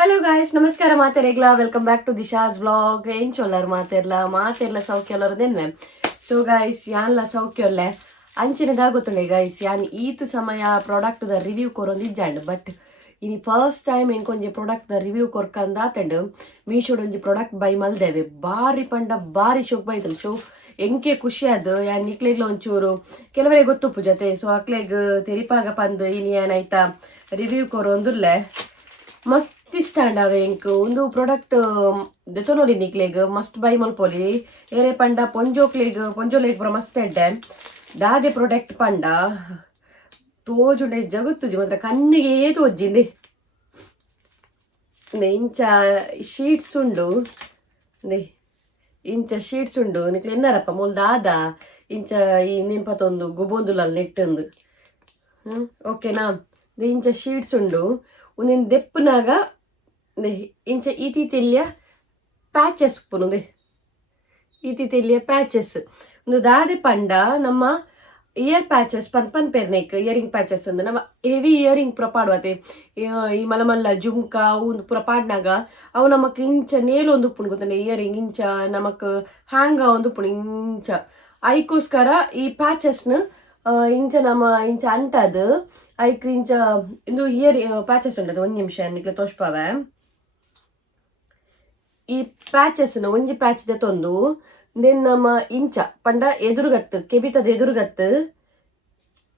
Hello guys, ನಮಸ್ಕಾರ. ಮಾತೆರೆಗ್ಲಾ welcome back to Disha's vlog. ಏನ್ ಚೊಲ್ಲರ್ ಮಾತೆರ್ಲ ಸೌಖ್ಯಲ್ಲರದೇನ್ವೆ. ಸೊ ಗಾಯ್ಸ್, ಯಾನ್ಲ ಸೌಖ್ಯಲ್ಲೇ ಅಂಚಿನದಾಗುತ್ತಂಡೆ ಗಾಯ್ಸ್. ಯಾನ್ ಈತ್ ಸಮಯ ಪ್ರಾಡಕ್ಟ್ ದ ರಿವ್ಯೂ ಕೊರೊಂದಿಜ್ಜಾಂಡ್. ಬಟ್ ಇನಿ ಫಸ್ಟ್ ಟೈಮ್ ಎಂಕೊಂಜಿ ಪ್ರಾಡಕ್ಟ್ ದ ರಿವ್ಯೂ ಕೊರ್ಕಂದಾತಂಡ್ ಮೀಶೋಡ್ ಒಂಜಿ ಪ್ರಾಡಕ್ಟ್ ಬೈ ಮಲ್ದೇವೆ. ಬಾರಿ ಪಂಡ ಬಾರಿ ಶೋಕ್ ಬೈತಲ್. ಶೋ ಎಂಕೆ ಖುಷಿ ಅದು. ಯಾನ್ ನಿಕ್ಲೆಗ್ಲ ಒಂಚೂರು ಕೆಲವರೇ ಗೊತ್ತುಪ್ಪು ಜೊತೆ. ಸೊ ಅಕ್ಲೆಗ್ ತೆರಿಪಾಗ ಪಂದ್ ಇನಿ ಏನಾಯ್ತಾ ರಿವ್ಯೂ ಕೊರೊಂದುಲ್ಲೆ ಮಸ್ತ್ ಇಷ್ಟಾಂಡ ಅವೆ ಎಂಕ್ ಒಂದು ಪ್ರಾಡಕ್ಟ್ ದೆತೊನೊಲಿ ನಿಕ್ಲೆಗ್ ಮಸ್ಟ್ ಬೈ ಮಲ್ಪೊಲಿ. ಏರೆ ಪಂಡ ಪೊಂಜೋಲೆಗ್ ಪೂರ ಮಸ್ತ್ ಎಡ್ಡೆ ದಾದೆ ಪ್ರಾಡಕ್ಟ್ ಪಂಡ ತೋಜುಂಡೆ ಜಗುತ್ತುಜಿ ಮಾತ್ರ ಕಣ್ಣಿಗೆ ತೋಜ್ಜಿಂದೆ. ಇಂಚ ಶೀಟ್ಸ್ ಉಂಡು ನಿಕ್ಲೆ ಎನ್ನಾರಪ್ಪ ಮೊಲ್ ದಾದ ಇಂಚ ಈ ನಿಂಪತ್ತೊಂದು ಗುಬೊಂದುಲಲ್ಲಿ ನೆಟ್ಟಂದು ಓಕೆನಾ. ಇಂಚ ಶೀಟ್ಸ್ ಉಂಡು ಒಂದಿನ ದೆಪ್ಪನಾಗ ಇಂಚ ಈತಿ ತೆಲಿಯ ಪ್ಯಾಚಸ್ ಉಪ್ಪುನು ಈತಿ ತೆಲಿಯ ಪ್ಯಾಚಸ್ ಒಂದು ದಾದೆ ಪಂಡ ನಮ್ಮ ಇಯರ್ ಪ್ಯಾಚಸ್ ಪನ್ ಪೇರ್ನೆಕ್ ಇಯರಿಂಗ್ ಪ್ಯಾಚಸ್ ಅಂದ್ ನಮ್ಮ ಹೆವಿ ಇಯರಿಂಗ್ ಪುರ ಪಾಡುವತೆ ಈ ಮಲ್ಲ ಜುಮ್ಕಾ ಒಂದು ಪುರ ಪಾಡ್ನಾಗ ಅವು ನಮಕ್ ಇಂಚ ನೇಲು ಒಂದು ಉಪ್ಪುನು ಗೊತ್ತಾನೆ ಇಯರಿಂಗ್ ಇಂಚ ನಮಕ್ ಹ್ಯಾಂಗ ಒಂದು ಉಪ್ಪುನು ಇಂಚ ಐಕೋಸ್ಕರ ಈ ಪ್ಯಾಚಸ್ನ ಇಂಚ ನಮ್ಮ ಇಂಚ ಅಂಟದು ಐಕ್ ಇಂಚ ಇಂದು ಇಯರ್ ಪ್ಯಾಚಸ್ ಉಂಟದು. ಒಂದ್ ನಿಮಿಷ ನಿಕ್ಲೆ ತೋಷ್ಪಾವೆ. ಈ ಪ್ಯಾಚಸ್ನ ಒಂಜಿ ಪ್ಯಾಚ್ ದೆತೊಂದು ದೆನ್ ನಮ್ಮ ಇಂಚ ಪಂಡ ಎದುರುಗತ್ತು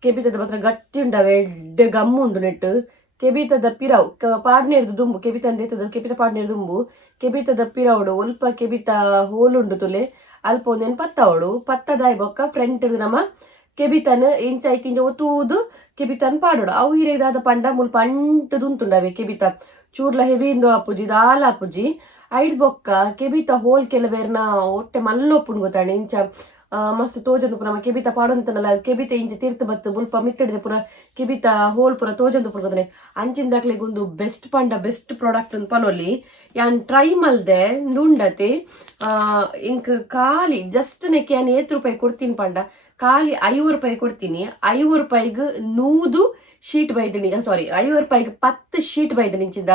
ಕೆಬಿತದ ಮಾತ್ರ ಗಟ್ಟಿ ಉಂಡವೆ ಎಡ್ಡೆ ಗಮ್ಮು ಉಂಡು ನೆಟ್ಟು ಕೆಬಿತದ ಪಿರಾವ್ ಪಾಡ್ನೇರ್ದು ದುಂಬು ಕೆಬಿತ ಪಾಡ್ನೇರ್ ದುಂಬು ಕೆಬಿತದ ಪಿರವುಡು ಒಲ್ಪ ಕೆಬಿತ ಹೋಲುಂಡು ತುಲೆ ಅಲ್ಪ ಒಂದೇನು ಪತ್ತದಾಯ್ ಬೊಕ್ಕ ಫ್ರಂಟ್ ನಮ್ಮ ಕೆಬಿತನ್ ಇಂಚ ಐಕಿಂಚ ಒತ್ತೂದು ಕೆಬಿತನ್ ಪಾಡೋಡು ಅವು ಹಿರೇದಾದ ಪಂಡ ಮುಲ್ಪ ಅಂಟದುಂತುಂಡವೆ ಕೆಬಿತ ಚೂರ್ಲ ಹೆವಿಂದು ಆಪುಜಿ ದಾಲ ಆಪುಜಿ ಐಡ್ ಬೊಕ್ಕ ಕೆಬಿತ ಹೋಲ್ ಕೆಲವೇರ್ನ ಹೊಟ್ಟೆ ಮಲ್ಲೊಪ್ಪುಂಡು ಗೊತ್ತಾಂಡೆ ಇಂಚ ಮಸ್ತ್ ತೋಜೊಂದು ಪುರ ನಮ್ಮ ಕೆಬಿತ ಪಾಡೊಂತನಲ್ಲ ಕೆಬಿತ ಇಂಚ ತೀರ್ಥ ಬತ್ತು ಮುಲ್ಪ ಮಿತ್ತಡಿದೆ ಪುರ ಕೆಬಿತ ಹೋಲ್ ಪುರ ತೋಜೊಂದು ಪುರ ಗೊತ್ತಾನೆ. ಅಂಚಿಂದಾಕ್ಲೆಗ್ ಒಂದು ಬೆಸ್ಟ್ ಪ್ರಾಡಕ್ಟ್ ಅಂತ ಪನೊಲಿ ಯಾನ್ ಟ್ರೈ ಮಲ್ದೆ ನುಂಡತೆ ಇಂಕ್ ಖಾಲಿ ಜಸ್ಟ್ ನೆಕ್ಕೆ ಯಾನ್ 7 ರೂಪಾಯಿ ಕೊಡ್ತೀನಿ ಪಂಡ ಖಾಲಿ 5 ರೂಪಾಯಿ ಕೊಡ್ತೀನಿ. 5 ರೂಪಾಯಿಗೆ 100 ಶೀಟ್ ಬೈದಿನಿ. ಸಾರಿ, 5 ರೂಪಾಯಿಗೆ 10 ಶೀಟ್ ಬೈದಿನಿ. ಇಂಚಿಂದ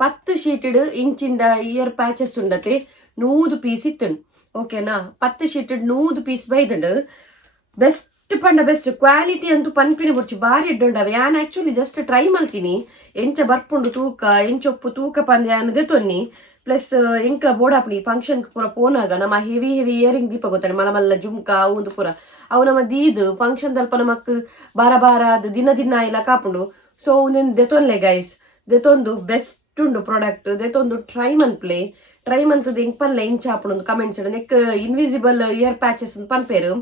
10 ಶೀಟ್ ಇಂಚಿಂದ ಇಯರ್ ಪ್ಯಾಚಸ್ ಉಂಡತೆ 100 ಪೀಸ್ ಇತ್ತುಂಡು ಓಕೆನಾ. 10 ಶೀಟ್ 100 ಪೀಸ್ ಬೈದುಂಡು ಬೆಸ್ಟ್ ಕ್ವಾಲಿಟಿ ಅಂತೂ ಪನ್ಪಿನ ಬುರ್ಚಿ ಬಾರಿ ಎಡ್ಡುಂಡವೆ. ಯಾನ್ ಆಕ್ಚುಲಿ ಜಸ್ಟ್ ಟ್ರೈ ಮಲ್ತೀನಿ ಎಂಚ ಬರ್ಪುಂಡು ತೂಕ ಎಂಚೊಪ್ಪು ತೂಕ ಪಂದ್ ಯಾನ್ ದೆತೊನ್ನಿ. ಪ್ಲಸ್ ಎಂಕ್ಲ ಬೋಡಾಪ್ನಿ ಫಂಕ್ಷನ್ ಪೂರ ಪೋನಾಗ ನಮ್ಮ ಹೆವಿ ಇಯರಿಂಗ್ ದೀಪ ಗೊತ್ತಾನೆ ಮಲ್ಲ ಜುಮ್ಕಾ ಒಂದು ಪೂರ ಅವು ನಮ್ಮ ದೀದ್ ಫಂಕ್ಷನ್ ದಲ್ಪ ನಮಕ್ ಬಾರ ಅದು ದಿನ ಇಲ್ಲ ಕಾಪುಂಡು. ಸೊ ಉಂದೆನ್ ದೆತೊನ್ಲೆ ಗೈಸ್ ದೆತೊಂದು ಬೆಸ್ಟ್ ಉಂಡು ಪ್ರಾಡಕ್ಟ್ ದೆತೊಂದು ಟ್ರೈ ಮಂತದ ಎಂಕ್ ಪನ್ಲೆ ಇಂಚ ಆಪುಂಡು comments neck invisible ear patches ಅಂತ ಪನ್ಪೇರು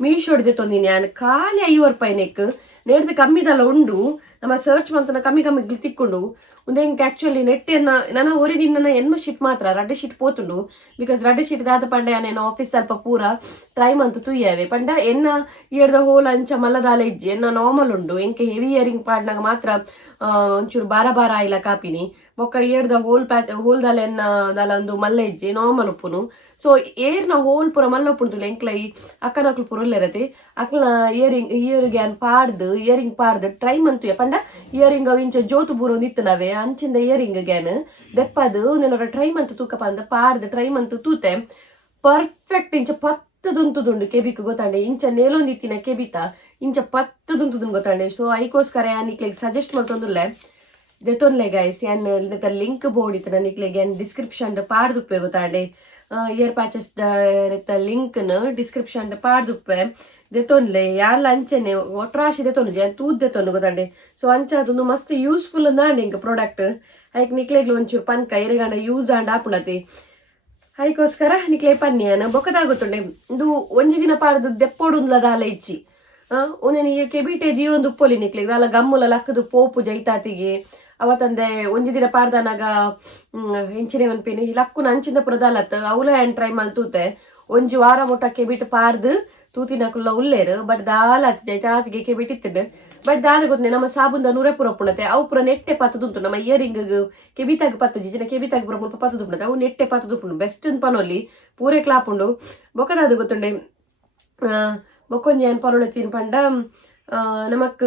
ಮೀಶೋಡ್ ದೆತೊಂದಿನಿ ಯಾನ್ ಖಾಲಿ 5 ರೂಪಾಯಿ ನೆಕ್ ನೇಡ್ದು ಕಮ್ಮಿದಲ್ಲ ಉಂಡು. ನಮ್ಮ ಸರ್ಚ್ ಮಂತನ ಕಮ್ಮಿ ತಿಕ್ಕೊಂಡು ಉಂದೆಂಕ್ ಆಕ್ಚುಲಿ ನೆಟ್ಟೆ ನನ್ನ ಒರಿದಿನ ಎನ್ಮ ಶೀಟ್ ಮಾತ್ರ ರಡ್ಡೆ ಶೀಟ್ ಪೋತುಂಡು. ಬಿಕಾಸ್ ರಡ್ಡೆ ಶೀಟ್ ದಾದ ಪಂಡ ಯಾನೇನು ಆಫೀಸ್ ಸ್ವಲ್ಪ ಪೂರ ಟ್ರೈ ಮಂತ್ ತುಯ್ಯವೆ ಪಂಡ ಎನ್ನ ಇಯರ್ದ ಹೋಲ್ ಅಂಚ ಮಲ್ಲದಾಲ ಇಜ್ಜಿ ಎನ್ನ ನಾರ್ಮಲ್ ಉಂಡು. ಎಂಕೆ ಹೆವಿ ಇಯರಿಂಗ್ ಪಾಡ್ನಾಗ ಮಾತ್ರ ಒಂಚೂರು ಬಾರ ಆಯ್ಲ ಕಾಪಿನಿ ಬೊಕ್ಕ ಇಯರ್ದ ಹೋಲ್ದಾಲ ಎನ್ನ ದಾಲ ಒಂದು ಮಲ್ಲ ಇಜ್ಜಿ ನಾರ್ಮಲ್ ಉಪ್ಪುನು. ಸೊ ಏರ್ನ ಹೋಲ್ ಪೂರ ಮಲ್ಲ ಉಪ್ಪುಂಟು ಎಂಕ್ಲ ಈ ಅಕ್ಕನಕ್ಲು ಪೂರ ಉಲ್ಲೆರತೆ ಅಕ್ಲ ಇಯರಿಂಗ್ ಪಾಡ್ದು ಟ್ರೈ ಮಂತು ಪಂಡ ಇಯರಿಂಗ್ ಅವು ಇಂಚ ಜೋತು ಬೂರ ನಿತ್ತನವೆ ಅಂಚಿಂದ ಇಯರಿಂಗ್ ಗ್ಯಾನ್ ದೆಪ್ಪದು ನೆಲರ ಟ್ರೈ ಮಂತ್ ತೂಕ ಪಂದ ಪಾಡ್ದು ಟ್ರೈ ಮಂತ್ ತೂತೆ ಪರ್ಫೆಕ್ಟ್ ಇಂಚ 10 ದುಂತುದುಂಡು ಕೆಬಿಕ್ ಗೊತ್ತಾಂಡೆ. ಇಂಚ ನೇಲೊಂದಿತ್ತಿನ ಕೆಬಿತ ಇಂಚ 10 ದುಂತುದುಂಡು ಗೊತ್ತಾಂಡೆ. ಸೊ ಐಕೋಸ್ಕರ ಯಾನಿಕ್ಲೆಗ್ ಸಜೆಸ್ಟ್ ಮಾಡ್ತೊಂದುಲ್ಲೆ ದೆತೊನ್ಲೆ ಗೈಸ್. ಯಾನ್ ಲಿಂಕ್ ಬೋರ್ಡ್ ಇತ್ತು ನಿಕ್ಲೆಗ್ ಯಾನ್ ಡಿಸ್ಕ್ರಿಪ್ಷನ್ ಪಾಡ್ದುಪ್ಪೆ ಗೊತ್ತಾಂಡೆ. ಇಯರ್ ಪ್ಯಾಚಸ್ ಲಿಂಕ್ನ ಡಿಸ್ಕ್ರಿಪ್ಷನ್ ಪಾಡ್ದುಪ್ಪೆ ದೆತೊನ್ಲೆ ಯಾನ್ ಅಂಚನೆ ಒಟ್ರಾಶಿ ದೆತೊನು ಯಾನ್ ತೂದ್ ದೆತೊನು ಗೊತ್ತಾಂಡೆ. ಸೊ ಅಂಚ ಅದೊಂದು ಮಸ್ತ್ ಯೂಸ್ಫುಲ್ ಅಂದಾಂಡೆ ಇಂಕ ಪ್ರಾಡಕ್ಟ್ ಐಕ್ ನಿಕ್ಲೆಗ್ಲು ಒಂಚೂರು ಪನ್ಕ ಎರೆಗಂಡ ಯೂಸ್ ಆಂಡ್ ಆಪುಣತೆ ಐಕೋಸ್ಕರ ನಿಕ್ಲೆ ಪನ್ನಿಯನ ಬೊಕ್ಕದಾಗುತ್ತುಂಡೆ. ಇದು ಒಂಜಿ ದಿನ ಪಾಡ್ದು ದೆಪ್ಪೊಡುಂದ್ಲ ದಾಲ ಇಚ್ಚಿ ಉನೇನು ಈ ಕೆಬಿಟೆ ದಿಯೊಂದು ಉಪ್ಪೊಲಿ ನಿಕ್ಲೆಗ್ ದಾಲ ಗಮ್ಮುಲ ಲಕ್ಕದು ಪೋಪು ಜೈತಾತಿಗೆ ಅವತ್ತಂದೆ ಒಂಜಿ ದಿನ ಪಾಡ್ದನಾಗ ಹೆಂಚಿನ ಮನ್ಪೇನಿ ಲಕ್ಕುನ ಅಂಚಿಂದ ಪುರದಾಲತ್ ಅವಲ ಹ್ಯಾಂಡ್ ಟ್ರೈ ಮಲ್ತೂತೆ ಒಂಜಿ ವಾರ ಮುಟ್ಟ ಕೆಬಿಟ್ ಪಾರ್ದು ತೂತಿನಕುಲ್ಲ ಉಲ್ಲೇರು. ಬಟ್ ದಾಲ ಜೈತಾತಿಗೆ ಕೆಬಿಟ್ ಇತ್ತುಂಡು. ಬಟ್ ದಾದ ಗೊತ್ತನೆ ನಮ್ಮ ಸಾಬುಂದ 100 ಪುರ ಪುಣತೆ ಅವು ಪುರ ನೆಟ್ಟೆ ಪತ್ತದುಂಟು. ನಮ್ಮ ಇಯರಿಂಗ್ ಕೆಬಿತಾಗ ಪತ್ತು ಜಿನ ಕೆಬಿತಾಗ ಪುರ ಮುಲ್ಪ ಪತ್ತದುಂಟು ಅವು ನೆಟ್ಟೆ ಪತ್ತದುಂಟು ಬೆಸ್ಟ್ ಪನೊಲಿ ಪೂರೆ ಕ್ಲಾಪುಂಡು. ಬೊಕ್ಕದಾದ ಗೊತ್ತುಂಡೆ ಬೊಕ್ಕೊಂಜಿ ಏನ್ ಪನೊಳ ತಿನ್ ಪಂಡ ನಮಕ್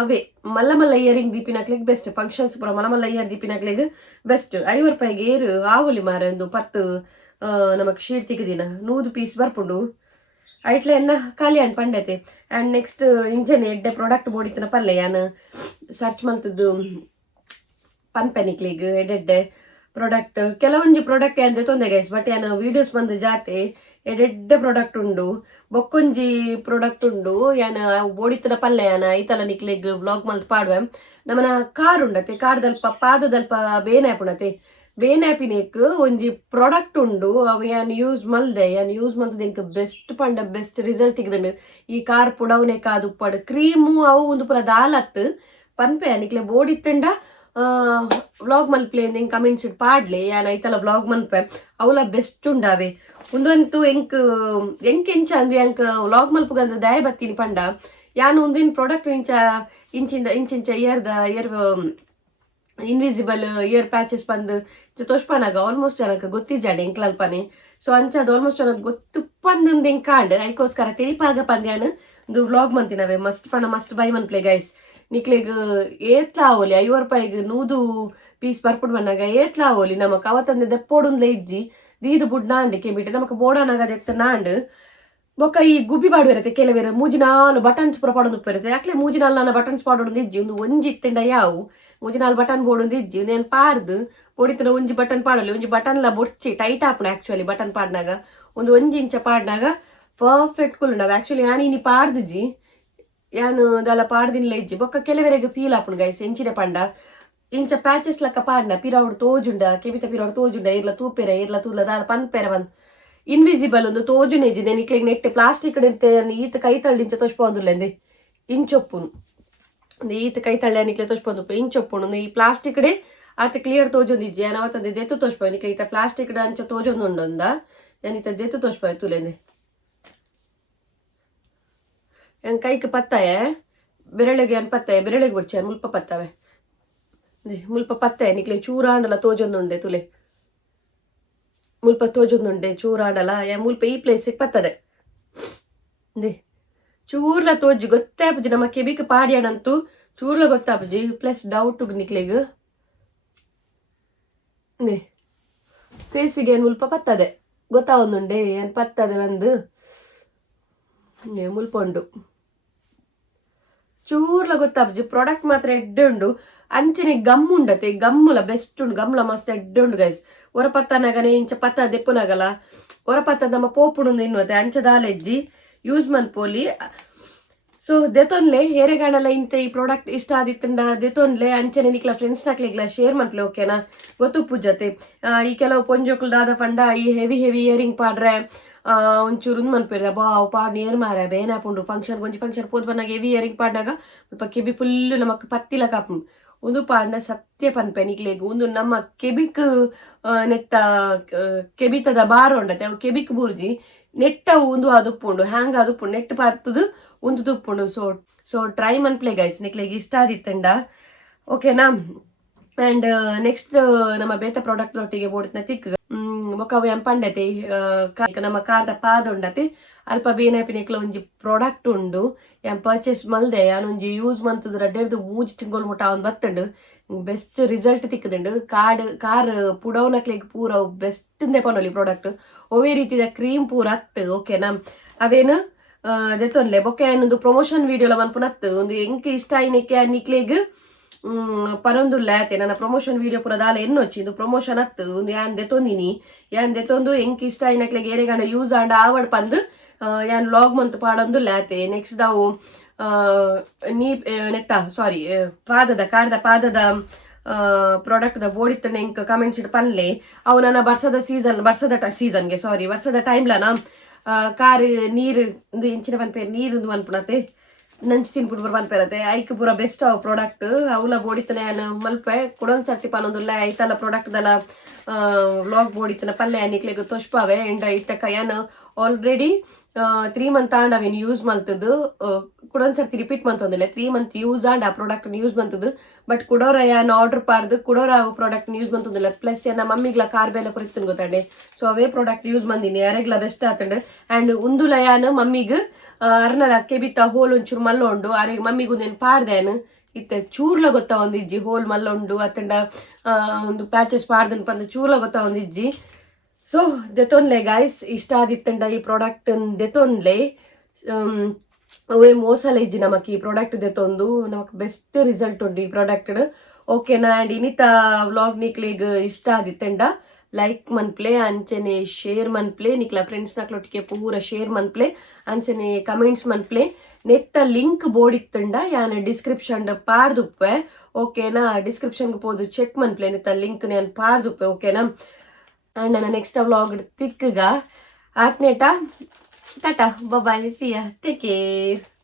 ಅವೇ ಮಲ್ಲ ಮಲ್ಲ ಇಯರಿಂಗ್ ದೀಪಿನಕ್ಲಿಗೆ ಬೆಸ್ಟ್ ಫಂಕ್ಷನ್ಸ್ ಪೂರ ಮಲ್ಲ ಮಲ್ಲ ಇಯರ್ ದೀಪಿನಕ್ಲಿಗೆ ಬೆಸ್ಟ್ 50 ರೂಪಾಯಿಗೆ ಏರು ಆವಲಿ ಮಾರ ಒಂದು 10 ನಮಕ್ ಶೀಟ್ ತಿಕ್ಕದಿನ 100 ಪೀಸ್ ಬರ್ಪುಂಡು ಐಟ್ಲ ಎನ್ನ ಖಾಲಿ ಅನ್ ಪಂಡತೆ ಆ್ಯಂಡ್ ನೆಕ್ಸ್ಟ್ ಇಂಜನ್ ಎಡ್ಡೆ ಪ್ರಾಡಕ್ಟ್ ಬೋಡಿತ್ತಿನ ಪಲ್ಲೆ ಯಾನು ಸರ್ಚ್ ಮಲ್ತದ್ದು ಪನ್ಪೆನಿಕ್ಲಿಗ್ ಎಡ್ಡೆಡ್ಡೆ ಪ್ರಾಡಕ್ಟ್ ಕೆಲವೊಂಜಿ ಪ್ರಾಡಕ್ಟ್ ಅಂದೆ ತೊಂದೆ ಗೈಸ್ ಬಟ್ ಯಾನು ವಿಡಿಯೋಸ್ ಬಂದು ಜಾತೆ ಎಡ್ಡೆಡ್ಡೆ ಪ್ರಾಡಕ್ಟ್ ಉಂಡು ಬೊಕ್ಕೊಂಜಿ ಪ್ರಾಡಕ್ಟ್ ಉಂಡು ಯಾನ ಬೋಡಿತ್ತಿನ ಪಲ್ಲೆ ಯಾನ ಐತಲ ನಿಕ್ಲಿಗ್ ವ್ಲಾಗ್ ಮಲ್ತ್ ಪಾಡುವೆ ನಮ್ಮನ ಕಾರ್ ಉಂಡತೆ ಕಾರ್ ದಲ್ಪ ಪಾದದಲ್ಪ ಬೇನಾಪ್ ಉಂಡತೆ ಬೇನಾಪಿನೇಕ್ ಒಂಜಿ ಪ್ರಾಡಕ್ಟ್ ಉಂಡು ಅವು ಯಾನ್ ಯೂಸ್ ಮಲ್ದೆ ಯಾನ್ ಯೂಸ್ ಮಲ್ತದ ಇಂಕ ಬೆಸ್ಟ್ ಪಂಡ ಬೆಸ್ಟ್ ರಿಸಲ್ಟ್ ತೆಗ್ದಂಡು ಈ ಕಾರ್ ಪುಡವನೆ ಕಾದು ಉಪ್ಪಡು ಕ್ರೀಮು ಅವು ಒಂದು ಪುರ ದಾಲತ್ ಪನ್ಪೆ ನಿಕ್ಲೆ ಬೋಡಿತ್ತಂಡ ವ್ಲಾಗ್ ಮಲ್ಪ್ಲೆ ಎಂಕ್ ಕಮೆಂಟ್ಸ್ ಇಟ್ಟು ಪಾಡ್ಲೆ ಯಾನ್ ಐತಲ್ಲ ವ್ಲಾಗ್ ಮಲ್ಪೆ ಅವಲ ಬೆಸ್ಟ್ ಉಂಡಾವೆ ಒಂದಂತೂ ಎಂಚ ಅಂದು ಎಂಕ್ ವ್ಲಾಗ್ ಮಲ್ಪಗಂದ ದಯ ಬತ್ತೀನಿ ಪಂಡ ಯಾನು ಒಂದಿನ ಪ್ರಾಡಕ್ಟ್ ಇಂಚಿಂಚ ಇಯರ್ ಇನ್ವಿಸಿಬಲ್ ಇಯರ್ ಪ್ಯಾಚಸ್ ಬಂದು ತೋಷ್ಪನಾಗ ಆಲ್ಮೋಸ್ಟ್ ಜನಕ್ಕೆ ಗೊತ್ತಿದ್ದಾಡೆ ಎಂಕ್ಲಲ್ಪನೆ ಸೊ ಅಂಚದು ಆಲ್ಮೋಸ್ಟ್ ಜನಕ್ಕೆ ಗೊತ್ತುಪ್ಪಂದು ಎಂಕಾಂಡ್ ಅದಕ್ಕೋಸ್ಕರ ತೇಪಾಗ ಪಂದ್ಯಾನು ಒಂದು ವ್ಲಾಗ್ ಮಂತಿನವೆ ಮಸ್ಟ್ ಬೈ ಮನ್ಪ್ಲೆ ಗೈಸ್ ನಿಕ್ಲೆಗ್ ಏತ್ಲಾ ಆವೋಲಿ 50 ರೂಪಾಯಿಗೆ 100 ಪೀಸ್ ಬರ್ಪುಡ್ ಬನ್ನಾಗ ಏತ್ಲಾ ಆವೋಲಿ ನಮಕ್ ಅವತ್ತಂದೆ ದೆಪ್ಪೋಡುಂದ್ಲೆ ಇಜ್ಜಿ ದೀದು ಬುಡ್ ನಾಂಡ್ ಕೆಬಿಟ್ಟು ನಮಕ್ ಬೋಡಾನಾಗ ದೆತ್ತ ನಾಂಡ್ ಬೊಕ್ಕ ಈ ಗುಬ್ಬಿ ಬಾಡು ಇರತ್ತೆ ಕೆಲವೇರು ಮೂಜಿನಾಲು ಬಟನ್ಸ್ ಪುರ ಪಾಡೊಂದು ಇರುತ್ತೆ ಯಾಕ್ಲೆ ಮೂಜಿನಾಲ್ ನಾನು ಬಟನ್ಸ್ ಪಾಡೊಂದು ಇಜ್ಜಿ ಒಂದು ಒಂಜಿ ಇತ್ತಂಡ ಯಾವು ಮೂಜಿನಾಲ್ ಬಟನ್ ಬೋಡೊಂದು ಇಜ್ಜಿ నేను ಪಾಡ್ದು ಬೋಡಿತನ ಒಂಜಿ ಬಟನ್ ಪಾಡಲಿ ಒಂಜಿ ಬಟನ್ಲ ಬೊಡ್ಚಿ ಟೈಟ್ ಆಪುಣ ಆಕ್ಚುಲಿ ಬಟನ್ ಪಾಡ್ನಾಗ ಒಂದು 1 ಇಂಚ ಪಾಡ್ನಾಗ ಪರ್ಫೆಕ್ಟ್ ಕುಲ್ಲಾಗ ಆಕ್ಚುಲಿ ಯಾನಿ ನೀ ಪಾಡ್ದಿಜ್ಜಿ ಯಾನು ದಲ ಪಾಡ್ದಿನ್ಲ ಇಜ್ಜಿ ಬೊಕ್ಕ ಕೆಲವರೆಗೆ ಫೀಲ್ ಆಪುಣ ಗೈಸ್ ಎಂಚಿನ ಪಂಡ ಇಂಚ ಪ್ಯಾಚಸ್ ಲಕ್ಕ ಪಾಡ್ನ ಪಿರಾವುಡು ತೋಜುಂಡ ಕೆಬಿತ ಪಿರಾವುಡು ತೋಜುಂಡ ಇರ್ಲ ತೂಪೆರ ಇರ್ಲ ತೂಲ ದಾಲ ಪನ್ಪೆರ ಬಂದ್ ಇನ್ವಿಸಿಬಲ್ ಒಂದು ತೋಜುನೇಜಿ ನೆನಿಕ್ಲೆಗ್ ನೆಟ್ಟೆ ಪ್ಲಾಸ್ಟಿಕ್ ಈತ ಕೈ ತಳ್ಳಿಂಚ ತೊಚ್ಪೊಂದುಲ್ಲೆಂದೆ ಇಂಚೊಪ್ಪುನು ಈತ ಕೈ ತಳ್ಳಿ ನಿಕ್ಲೆ ತೊಚ್ಪೊಂದು ಇಂಚೊಪ್ಪುನು ಈ ಪ್ಲಾಸ್ಟಿಕ್ ಡೆ ಆತ ಕ್ಲಿಯರ್ ತೋಜೊಂದು ಇಜ್ಜಿ ನಾನು ಅವತ್ತಂದೆ ದೆತ್ತು ತೊಚ್ಪೊ ನಿಕ್ಲೆ ಈತ ಪ್ಲಾಸ್ಟಿಕ್ ಡ ಅಂಚ ತೋಜೊಂದು ಉಂಡೊಂದ ನಾನು ಈತ ದೆತ್ತು ತೊಚ್ಪೊ ತುಲೆಂದೆ ಕೈಗೆ ಪತ್ತಾಯ ಬೆರಳಿಗೆ ಅನ್ ಪತ್ತಾಯ ಬೆರಳಿಗೆ ಬಿಡ್ಚ ಮುಲ್ಪ ಪತ್ತವೆ ಮುಲ್ಪ ಪತ್ತಾಯ ನಿಕ್ಲೆ ಚೂರಾಂಡಲ ತೋಜೊಂದುಂಡೆ ತುಲೆ ಮುಲ್ಪ ತೋಜೊಂದುಂಡೆ ಚೂರಾಂಡಲ ಮುಲ್ಪ ಈ ಪ್ಲೇಸಿಗೆ ಪತ್ತದೆ ದೇ ಚೂರ್ಲ ತೋಜಿ ಗೊತ್ತಾಪುಜಿ ನಮ್ಮ ಕೆಬಿಕ್ ಪಾಡ್ಯಾಡಂತೂ ಚೂರ್ಲ ಗೊತ್ತಾಪುಜಿ ಪ್ಲಸ್ ಡೌಟ್ ನಿಕ್ಲೆಗ್ ದೇ ಫೇಸಿಗೆ ಏನು ಮುಲ್ಪ ಪತ್ತದೆ ಗೊತ್ತಾವೊಂದುಂಡೆ ಏನು ಪತ್ತದೆ ಒಂದು ಮುಲ್ಪ ಉಂಡು ಚೂರ್ಲ ಗೊತ್ತಾಪುಜಿ ಪ್ರಾಡಕ್ಟ್ ಮಾತ್ರ ಎಡ್ಡೆ ಉಂಡು ಅಂಚನೆ ಗಮ್ ಉಂಡತೆ ಗಮ್ಮುಲ ಬೆಸ್ಟ್ ಉಂಡು ಗಮ್ಲ ಮಸ್ತ್ ಎಡ್ಡೆ ಉಂಡು ಗೈಸ್ ಒರ ಪತ್ತನಾಗನೆ ಇಂಚ ಪತ್ತ ದೆಪ್ಪುನಾಗಲ್ಲ ಒರ ಪತ್ತ ನಮ್ಮ ಪೋಪುಡು ಇನ್ನುವತ್ತೆ ಅಂಚದಾಲೆಜ್ಜಿ ಯೂಸ್ ಮಲ್ಪೋಲಿ ಸೊ ದೆತೊನ್ಲೆ ಹೇರೆಗಾಣಲ ಇಂತ ಈ ಪ್ರಾಡಕ್ಟ್ ಇಷ್ಟ ಆದಿತ್ತಂಡ ದೆತೊನ್ಲೆ ಅಂಚನೆ ನಿಕ್ಲ ಫ್ರೆಂಡ್ಸ್ ನಾಕ್ಲೆಗ್ಲ ಶೇರ್ ಮನ್ಪ್ಲೆ ಓಕೆನಾ ಗೊತ್ತು ಪೂಜತೆ ಈ ಕೆಲವು ಪೊಂಜೋಕ್ಲು ದಾದ ಪಂಡ ಈ ಹೆವಿ ಇಯರಿಂಗ್ ಪಾಡ್ರೆ ಒಂಚೂರು ಮನ್ಪಿರ್ದ ಬಾವು ಪಾಡ್ ನೇರ್ ಮಾರ ಬೇನಾಪುಂಡು ಫಂಕ್ಷನ್ ಒಂಜಿ ಫಂಕ್ಷನ್ ಪೋದ್ ಬನ್ನಾಗ ಹೆವಿ ಇಯರಿಂಗ್ ಪಾಡ್ನಾಗ ಸ್ವಲ್ಪ ಕೆಬಿ ಫುಲ್ಲು ನಮಕ್ ಪತ್ತಿಲ ಕಾಪುಂಡು ಒಂದು ಪಾಡ್ನ ಸತ್ಯ ಪನ್ಪೆ ನಿಕ್ಲೆಗ್ ಒಂದು ನಮ್ಮ ಕೆಬಿಕ್ ನೆತ್ತ ಕೆಬಿತದ ಬಾರ ಉಂಡತೆ ಅವು ಕೆಬಿಕ್ ಬೂರ್ಜಿ ನೆಟ್ಟ ಒಂದು ಅದುಪ್ಪುಂಡು ಹ್ಯಾಂಗ್ ಅದುಪ್ಪುಂಡು ನೆಟ್ ಪಾರ್ತದು ಒಂದು ತುಪ್ಪುಂಡು ಸೊ ಟ್ರೈ ಮನ್ಪ್ಲೆ ಗೈಸ್ ನಿಕ್ಲೆಗ್ ಇಷ್ಟ ಆದಿತ್ತಂಡ ಓಕೆನಾ ಆ್ಯಂಡ್ ನೆಕ್ಸ್ಟ್ ನಮ್ಮ ಬೇತ ಪ್ರಾಡಕ್ಟ್ ಒಟ್ಟಿಗೆ ಬೋಡಿನ ತಿಕ್ ಮೊಕವು ಎಂಪಂಡತೆ ನಮ್ಮ ಕಾರ್ದ ಪಾದ ಉಂಡತೆ ಅಲ್ಪ ಬೇನಾಪಿನೆಕ್ಲ ಒಂಜಿ ಪ್ರಾಡಕ್ಟ್ ಉಂಡು ಪರ್ಚೇಸ್ ಮಲ್ದೆ ಯಾನೊಂಜಿ ಯೂಸ್ ಮಂತದ ರಡ್ಡೆರ್ದು ಮೂಜಿ ತಿಂಗಳು ಮುಟ್ಟ ಅವ್ನು ಬತ್ತಂಡು ಬೆಸ್ಟ್ ರಿಸಲ್ಟ್ ತಿಕ್ಕದಂಡು ಕಾರ್ ಪುಡವನಕ್ಲೆಗ್ ಪೂರ ಬೆಸ್ಟ್ ಪನೊಲಿ ಪ್ರಾಡಕ್ಟ್ ಒವೇ ರೀತಿದ ಕ್ರೀಮ್ ಪೂರ ಹತ್ತು ಓಕೆನಾ ಅವೇನು ದೆತ್ತೊನ್ಲೆ ಬೊಕ್ಕ ಏನೊಂದು ಪ್ರಮೋಷನ್ ವಿಡಿಯೋಲ ಮನ್ಪುನತ್ತು ಒಂದು ಎಂಕ್ ಇಷ್ಟ ಆಯ್ನಕ್ಕೆ ನಿಕ್ಲೆಗ್ ಪರೊಂದುಲ್ಲ ಆಯ್ತೆ ನನ್ನ ಪ್ರಮೋಷನ್ ವಿಡಿಯೋ ಪೂರ ದಾಲ ಎನ್ನೊಚ್ಚಿಂದು ಪ್ರಮೋಷನ್ ಹತ್ತು ಒಂದು ಯಾನ್ ದೆತ್ತೊಂದಿನಿ ಯಾನ್ ದೆತ್ತೊಂದು ಎಂಕ್ ಇಷ್ಟ ಆಯ್ನಕ್ಲೆಗ್ ಏರೆಗಂಡ ಯೂಸ್ ಆಂಡ ಆವಡ್ ಪಂದು ಯಾನ್ ಲಾಗ್ ಮಂತ್ ಪಾಡೊಂದು ಲಾತೆ ನೆಕ್ಸ್ಟ್ ದಾವು ನೀ ನೆತ್ತ ಸಾರಿ ಕಾರ್ದ ಪಾದದ ಪ್ರಾಡಕ್ಟ್ ದ ಬೋಡಿತ್ತಂಡ ಎಂಕ್ ಕಮೆಂಟ್ಸ್ ಇಟ್ಟು ಪನ್ಲೆ ಅವು ನನ್ನ ವರ್ಷದ ಟೈಮ್ಲನ ಕಾರ್ ನೀರು ಒಂದು ಇಂಚಿನ ಪನ್ಪೇರು ನೀರು ಮನ್ಪುಣತೆ ನಂಚು ತಿನ್ಪುಡು ಪೂರ ಪನ್ಪೇರತೆ ಐಕ್ ಪೂರ ಬೆಸ್ಟ್ ಅವು ಪ್ರಾಡಕ್ಟ್ ಅವಲ ಬೋಡಿತ್ತನೆ ನಾನು ಮಲ್ಪೆ ಕುಡೊಂದು ಸರ್ತಿ ಪನ್ನೊಂದುಲ್ಲ ಐತಲ್ಲ ಪ್ರಾಡಕ್ಟ್ ದಲ್ಲ ವ್ಲಾಗ್ ಬೋಡಿತ್ತನ ಪಲ್ಲೆ ನಿಕ್ಲೆಗ್ ತೊಷ್ಪಾವೆ ಎಂಡ ಇತ್ತಕ್ಕ ಯಾನು ಆಲ್ರೆಡಿ 3 ಮಂತ್ ಆಂಡ್ ಅವೇನು ಯೂಸ್ ಮಲ್ತದ್ದು ಕುಡೊಂದು ಸರ್ತಿ ರಿಪೀಟ್ ಮಂತೊಂದಿಲ್ಲ 3 ಮಂತ್ ಯೂಸ್ ಆಂಡ್ ಆ ಪ್ರಾಡಕ್ಟ್ ಯೂಸ್ ಮಂತದ್ದು ಬಟ್ ಕುಡೋರ ಯಾನ್ ಆರ್ಡರ್ ಪಾಡ್ದು ಕುಡೋರ ಆ ಪ್ರಾಡಕ್ಟ್ ಯೂಸ್ ಮಂತೊಂದಿಲ್ಲ ಪ್ಲಸ್ ನಮ್ಮ ಮಮ್ಮಿಗ್ಲ ಕಾರ್ ಬೇಲೆ ಪುರಿತನ್ ಗೊತ್ತಾಂಡೆ ಸೊ ಅವೇ ಪ್ರಾಡಕ್ಟ್ ಯೂಸ್ ಮಂದಿನಿ ಯಾರೆಗ್ಲ ಬೆಸ್ಟ್ ಆತಂಡ್ ಆ್ಯಂಡ್ ಉಂದುಲ ಯಾನ್ ಮಮ್ಮಿಗ್ ಅರ್ನಲ ಕೆಬಿತ್ತ ಹೋಲ್ ಒಂಚೂರು ಮಲ್ಲೊಂಡು ಅರೆಗ್ ಮಮ್ಮಿಗೆ ಒಂದೇನು ಪಾಡ್ದೇನು ಇತ್ತೆ ಚೂರ್ಲ ಗೊತ್ತಾ ಒಂದಿಜ್ಜಿ ಹೋಲ್ ಮಲ್ಲೊಂಡು ಅತ್ತಂಡ ಒಂದು ಪ್ಯಾಚಸ್ ಪಾಡ್ದನ್ ಪಂದ ಚೂರ್ಲ ಗೊತ್ತಾ ಒಂದಿಜ್ಜಿ ಸೊ ದೆತೊನ್ಲೆ ಗೈಸ್ ಇಷ್ಟ ಆದಿತ್ತಂಡ ಈ ಪ್ರಾಡಕ್ಟ್ ದೆತೊನ್ಲೆ ಅವೇ ಮೋಸಲ ಇಜ್ಜಿ ನಮಕ್ ಈ ಪ್ರಾಡಕ್ಟ್ ದೆತೊಂದು ನಮಕ್ ಬೆಸ್ಟ್ ರಿಸಲ್ಟ್ ಉಂಡು ಈ ಪ್ರಾಡಕ್ಟ್ ಓಕೆನಾ ಆ್ಯಂಡ್ ಇನ್ನಿತ ವ್ಲಾಗ್ ನಿಕ್ಲಿಗ್ ಇಷ್ಟ ಆದಿತ್ತಂಡ ಲೈಕ್ ಮನ್ಪ್ಲೆ ಅಂಚನೆ ಶೇರ್ ಮನ್ಪ್ಲೆ ನಿಕ್ಲ ಫ್ರೆಂಡ್ಸ್ ನಕ್ಲೊಟ್ಟಿಗೆ ಪೂರ ಶೇರ್ ಮನ್ಪ್ಲೆ ಅಂಚನೆ ಕಮೆಂಟ್ಸ್ ಮನ್ಪ್ಲೆ ನೆತ್ತ ಲಿಂಕ್ ಬೋರ್ಡ್ ಇತ್ತಂಡ ಯಾನ್ ಡಿಸ್ಕ್ರಿಪ್ಷನ್ ಪಾರ್ದುಪ್ಪೆ ಓಕೆನಾ ಡಿಸ್ಕ್ರಿಪ್ಷನ್ಗೆ ಪೋದು ಚೆಕ್ ಮನ್ಪ್ಲೆ ನೆತ್ತ ಲಿಂಕ್ ನಾನು ಪಾರ್ದುಪ್ಪೆ ಓಕೆನಾ ಆ್ಯಂಡ್ ನನ್ನ ನೆಕ್ಸ್ಟ್ ವ್ಲಾಗ್ ತಿಕ್ಕಗ ಆತ್ನೇಟ ಟಾಟಾ ಬಾಯ್ ಸಿಯಾ ಟೇಕ್ ಕೇರ್.